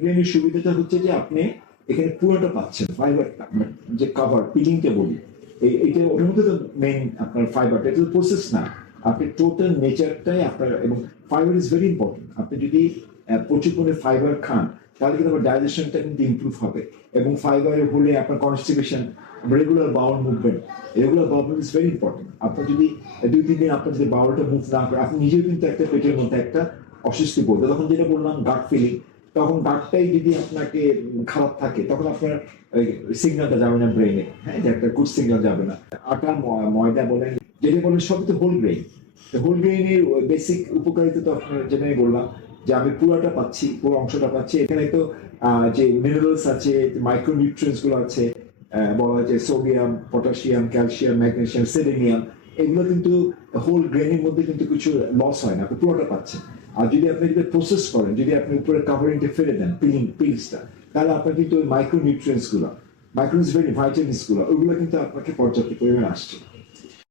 গ্রেনের সুবিধাটা হচ্ছে যে আপনি এখানে পুরোটা পাচ্ছেন ফাইবারটা, যে কাভার পিলিংটা বলি, এইটা ওটার মধ্যে তো মেইন আপনার ফাইবারটা, এটা তো প্রসেস না, আপনি টোটাল নেচারটাই আপনার। এবং ফাইবার ইজ ভেরি ইম্পর্টেন্ট। আপনি যদি প্রচুর পরিমাণে ফাইবার খান তাহলে কিন্তু আপনার ডাইজেশনটা কিন্তু ইমপ্রুভ হবে। এবং ফাইবার হলে আপনার constipation, regular bowel movement, regular Baul is very important. আপনার যদি 2-3 দিন আপনার যদি বাউলটা মুভ না করে, আপনি নিজেও কিন্তু একটা পেটের মধ্যে একটা অস্বস্তি পড়বে। তখন যেটা বললাম গাট ফিলিং, তখন গাটটাই যদি আপনাকে খারাপ থাকে তখন আপনার সিগন্যালটা যাবে না ব্রেনে, হ্যাঁ, যে একটা গুড সিগন্যাল যাবে না। আটা, ময়দা বলেন, যেটা বলেন সবই তো হোল গ্রেইন। হোল গ্রেইনের বেসিক উপকারিতা তো আপনার যেটাই বললাম, যে আমি পুরোটা পাচ্ছি, পুরো অংশটা পাচ্ছি। এখানে তো যে মিনারেলস আছে, মাইক্রোনিউট্রিয়েন্টস গুলো আছে, বলা হয় যে sodium, potassium, calcium, magnesium, selenium, এগুলো কিন্তু হোল গ্রেনের মধ্যে কিন্তু কিছু লস হয় না, আপনি পুরোটা পাচ্ছেন। আর যদি আপনি যদি প্রসেস করেন, যদি আপনি উপরে কাভারিংটা ফেলে দেন, পিলসটা, তাহলে আপনার কিন্তু ওই মাইক্রোনিউট্রিয়েন্টস গুলো, মাইক্রোনিউট্রিয়েন্টস, ভাইটামিনস গুলো, ওগুলো কিন্তু আপনাকে পর্যাপ্ত পরিমাণে আসছে।